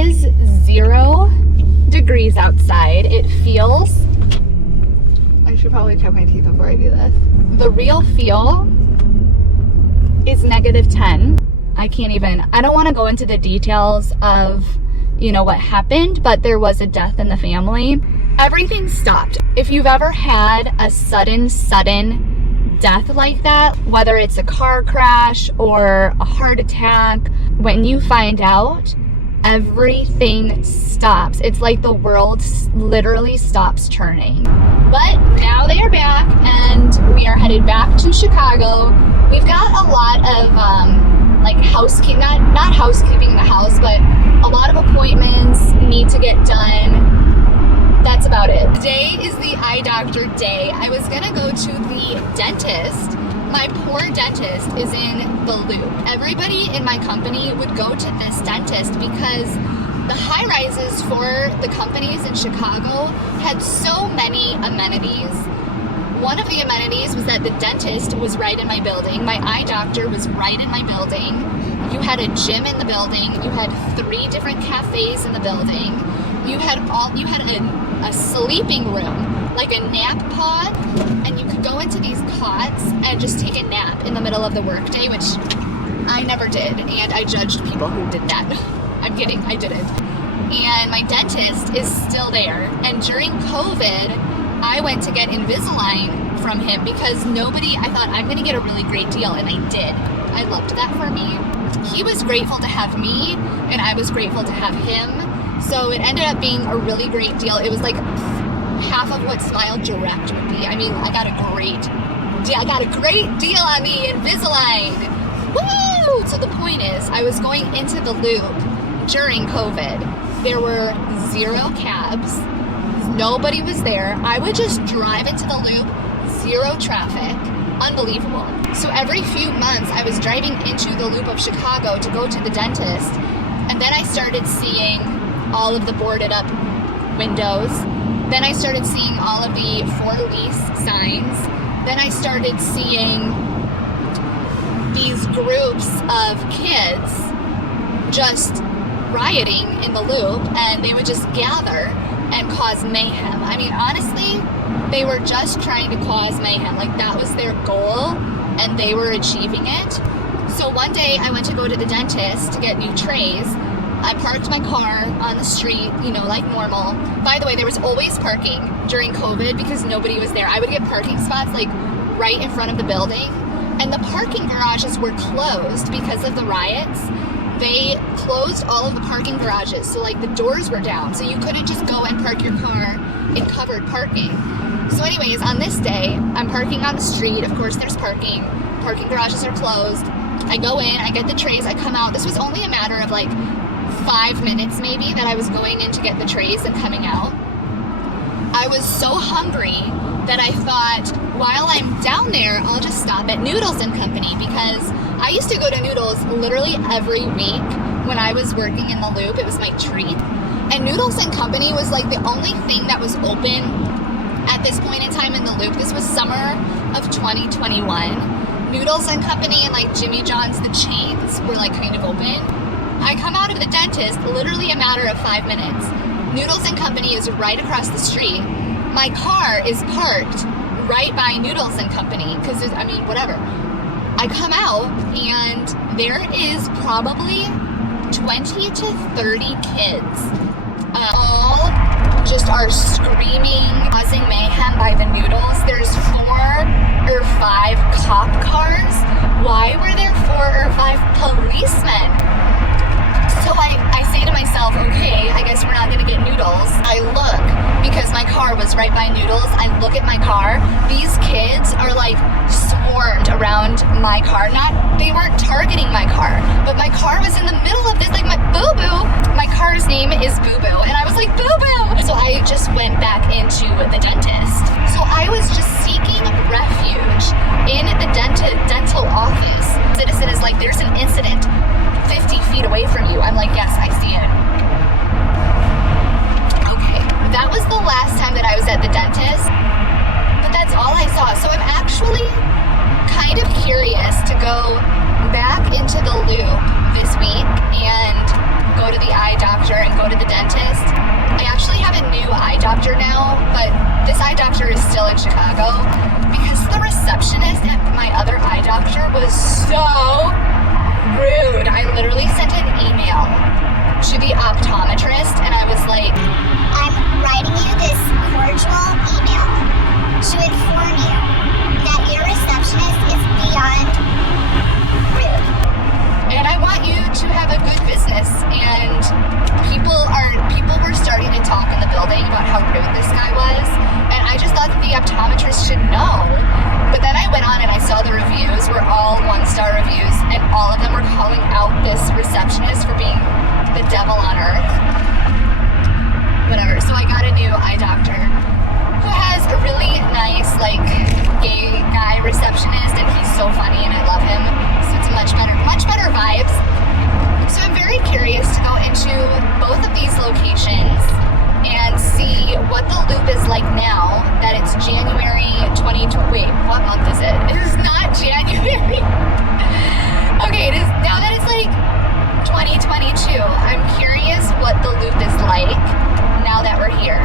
is 0 degrees outside. It feels, I should probably check my teeth before I do this. The real feel is -10. I don't want to go into the details of, what happened, but there was a death in the family. Everything stopped. If you've ever had a sudden death like that, whether it's a car crash or a heart attack, when you find out, everything stops. It's like the world literally stops turning. But now they are back and we are headed back to Chicago. We've got a lot of housekeeping, not housekeeping the house, but a lot of appointments need to get done. That's about it. Today is the eye doctor day. I was gonna go to the dentist. My poor dentist is in the Loop. Everybody in my company would go to this dentist because the high rises for the companies in Chicago had so many amenities. One of the amenities was that the dentist was right in my building. My eye doctor was right in my building. You had a gym in the building. You had 3 different cafes in the building. You had a sleeping room, like a nap pod, and you could go into these cots and just take a nap in the middle of the workday, which I never did, and I judged people who did that. I'm kidding, I didn't. And my dentist is still there. And during COVID, I went to get Invisalign from him because I thought I'm gonna get a really great deal, and I did. I loved that for me. He was grateful to have me, and I was grateful to have him. So it ended up being a really great deal. It was like half of what Smile Direct would be. I mean, I got a great deal on the Invisalign. Woo! So the point is, I was going into the Loop during COVID. There were 0 cabs. Nobody was there. I would just drive into the Loop, 0 traffic. Unbelievable. So every few months, I was driving into the Loop of Chicago to go to the dentist, and then I started seeing all of the boarded up windows. Then I started seeing all of the for lease signs. Then I started seeing these groups of kids just rioting in the Loop, and they would just gather and cause mayhem. I mean, honestly, they were just trying to cause mayhem. Like, that was their goal, and they were achieving it. So one day I went to go to the dentist to get new trays. I parked my car on the street, like normal. By the way, there was always parking during COVID because nobody was there. I would get parking spots like right in front of the building, and the parking garages were closed because of the riots. They closed all of the parking garages, so like the doors were down, so you couldn't just go and park your car in covered parking. So anyways, on this day, I'm parking on the street. Of course, there's parking. Parking garages are closed. I go in, I get the trays, I come out. This was only a matter of like 5 minutes maybe that I was going in to get the trays and coming out. I was so hungry that I thought, while I'm down there, I'll just stop at Noodles and Company, because I used to go to Noodles literally every week when I was working in the Loop. It was my treat. And Noodles and Company was like the only thing that was open at this point in time in the Loop. This was summer of 2021. Noodles and Company and like Jimmy John's, the chains, were like kind of open. I come out of the dentist literally a matter of 5 minutes. Noodles and Company is right across the street. My car is parked right by Noodles and Company because, whatever. I come out and there is probably 20 to 30 kids. All just are screaming, causing mayhem by the Noodles. There's 4 or 5 cop cars. Why were there 4 or 5 policemen? So I say to myself, okay, I guess we're not gonna get Noodles. I look, because my car was right by Noodles. I look at my car. These kids are like swarmed around my car. They weren't targeting my car, but my car was in the middle of this, like my boo-boo. My car's name is Boo Boo, and I was like, Boo Boo! So I just went back into the dentist. So I was just seeking refuge in the dental office. Citizen is like, there's an incident 50 feet away from you. I'm like, yes, I see it. Okay, that was the last time that I was at the dentist, but that's all I saw. So I'm actually kind of curious to go back into the Loop this week and go to the eye doctor and go to the dentist. I actually have a new eye doctor now, but this eye doctor is still in Chicago because the receptionist at my other eye doctor was so rude. I literally sent an email to the optometrist and I was like, I'm writing you this cordial email to inform you that your receptionist is beyond rude. And I want you to have a good business. And people were starting to talk in the building about how rude this guy was. And I just thought that the optometrist should know. But then I went on and I saw the reviews were all 1-star reviews, and all of them were calling out this receptionist for being the devil on earth. Whatever. So I got a new eye doctor who has a really nice, like, gay guy receptionist, and he's so funny and I love him. So it's much better vibes. So I'm very curious to go into both of these locations and see what the loop is like now that it's January 2020. Wait, what month is it? It is not January. Okay, it is now that it's like 2022. I'm curious what the loop is like now that we're here.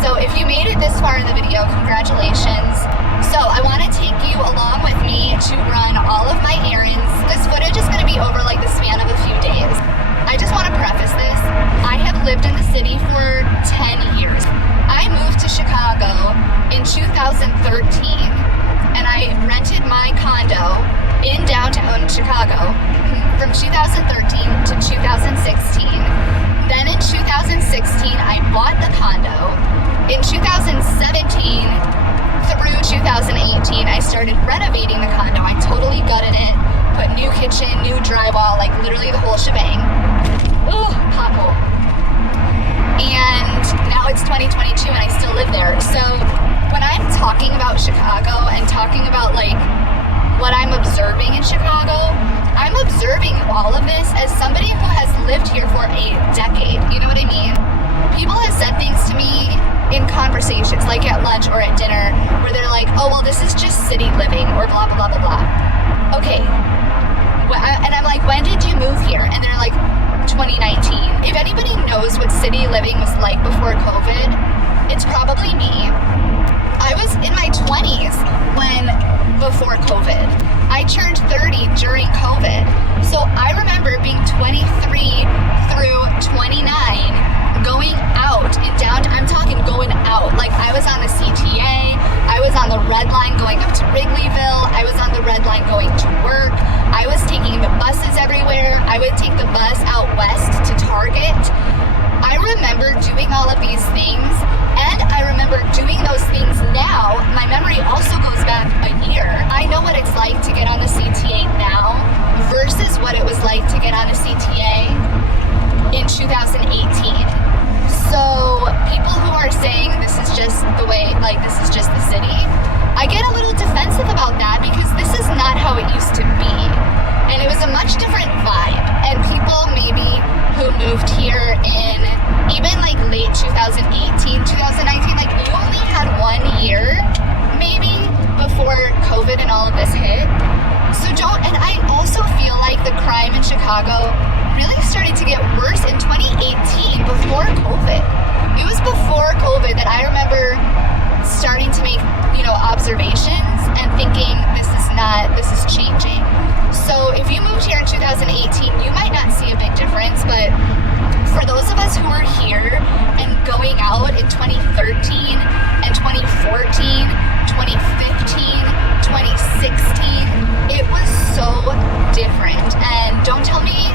So if you made it this far in the video, congratulations. So I want to take you along with me to run all of my errands. This footage is going to be over like the span of a few days. I just want to preface this. I have lived in the city for 10 years. I moved to Chicago in 2013 and I rented my condo in downtown Chicago from 2013 to 2016. Then in 2016, I bought the condo. In 2017 through 2018, I started renovating the condo. I totally gutted it, put new kitchen, new drywall, like literally the whole shebang. Ooh, pothole. And now it's 2022 and I still live there. So when I'm talking about Chicago and talking about like what I'm observing in Chicago, I'm observing all of this as somebody who has lived here for a decade. You know what I mean? People have said things to me in conversations, like at lunch or at dinner, where they're like, oh, well, this is just city living or blah, blah, blah, blah, blah. Okay. And I'm like, when did you move here? And they're like, 2019. If anybody knows what city living was like before COVID, it's probably me. I was in my 20s before COVID. I turned 30 during COVID. So I remember being 23 through 29, going out in downtown. I'm talking going out. Like I was on the CTA, I was on the Red Line going up to Wrigleyville, I was on the Red Line going to work, I was taking the buses everywhere, I would take the bus out west to Target. I remember doing all of these things, and I remember doing those things now. My memory also goes back a year. I know what it's like to get on the CTA now versus what it was like to get on a CTA in 2018. So people who are saying this is just the way, like this is just the city, I get a little defensive about that because this is not how it used to be. And it was a much different vibe. And people maybe who moved here in even like late 2018, 2019, like you only had 1 year maybe before COVID and all of this hit. So and I also feel like the crime in Chicago really started to get worse in 2018 before COVID. It was before COVID that I remember starting to make, observations and thinking this is changing. So if you moved here in 2018, you might not see a big difference, but for those of us who are here and going out in 2013 and 2014, 2015, 2016, it was so different. And don't tell me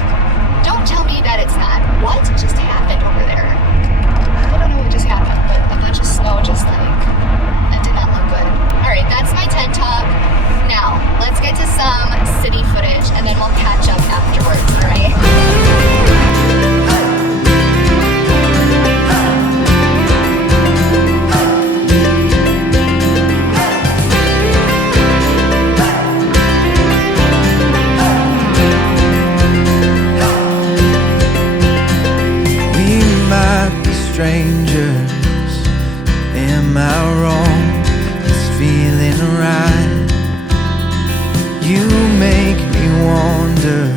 that it's not. What just happened over there? I don't know what just happened, but a bunch of snow just that did not look good. Alright, that's my TED Talk. Now, let's get to some city footage and then we'll catch up afterwards, alright? Strangers, am I wrong? It's feeling right. You make me wonder,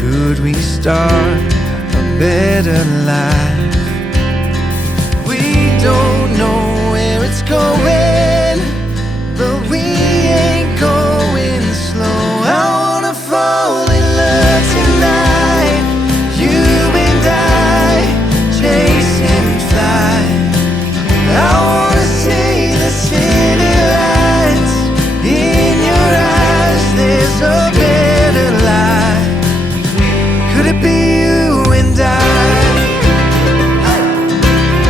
could we start better life. We don't know where it's going, but we ain't going slow. I wanna fall in love tonight, you and I, chasing flight. I wanna see the city lights in your eyes. There's a better life. Could it be you and I?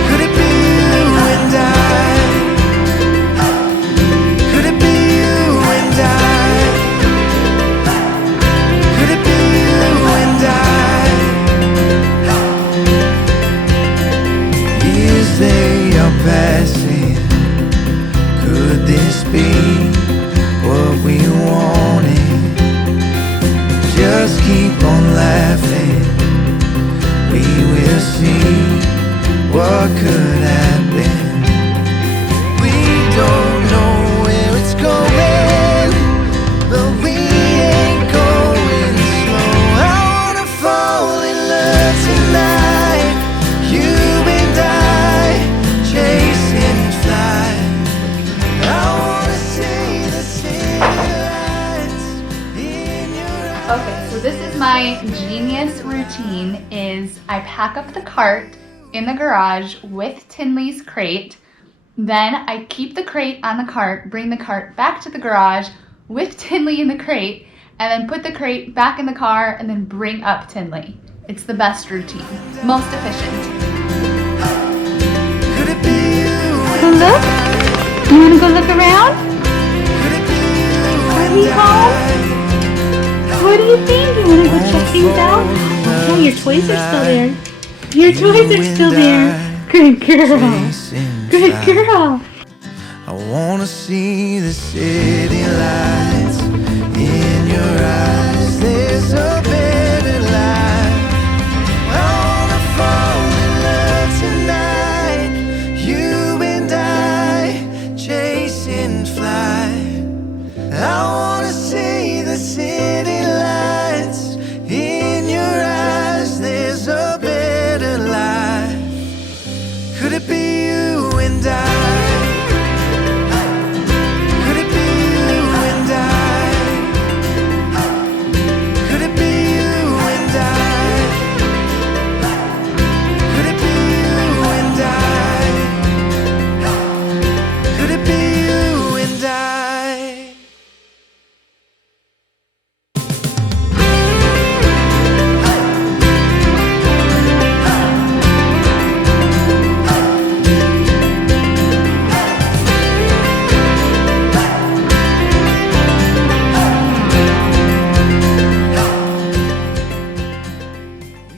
Could it be you and I? Could it be you and I? Could it be you and I? Years they are passing. Could this be what we wanted? Just keep on laughing. We will see what could happen. We don't know where it's going, but we ain't going slow. I wanna fall in love tonight, you and I, chasing flight. I wanna see the city lights in your eyes. Okay, so this is my genius routine is I pack up the cart in the garage with Tinley's crate. Then I keep the crate on the cart, bring the cart back to the garage with Tinley in the crate, and then put the crate back in the car and then bring up Tinley. It's the best routine, most efficient. Could it be you So look, you wanna go look around? Could it be you Are we home? What do you think? You wanna go check things out? Okay, your toys are still there. Your toys are still there. Good girl. chasing Good flight? girl. I wanna see the city lights in your eyes. There's a better life. I wanna fall in love tonight, you and I, chasing flight. I wanna see the city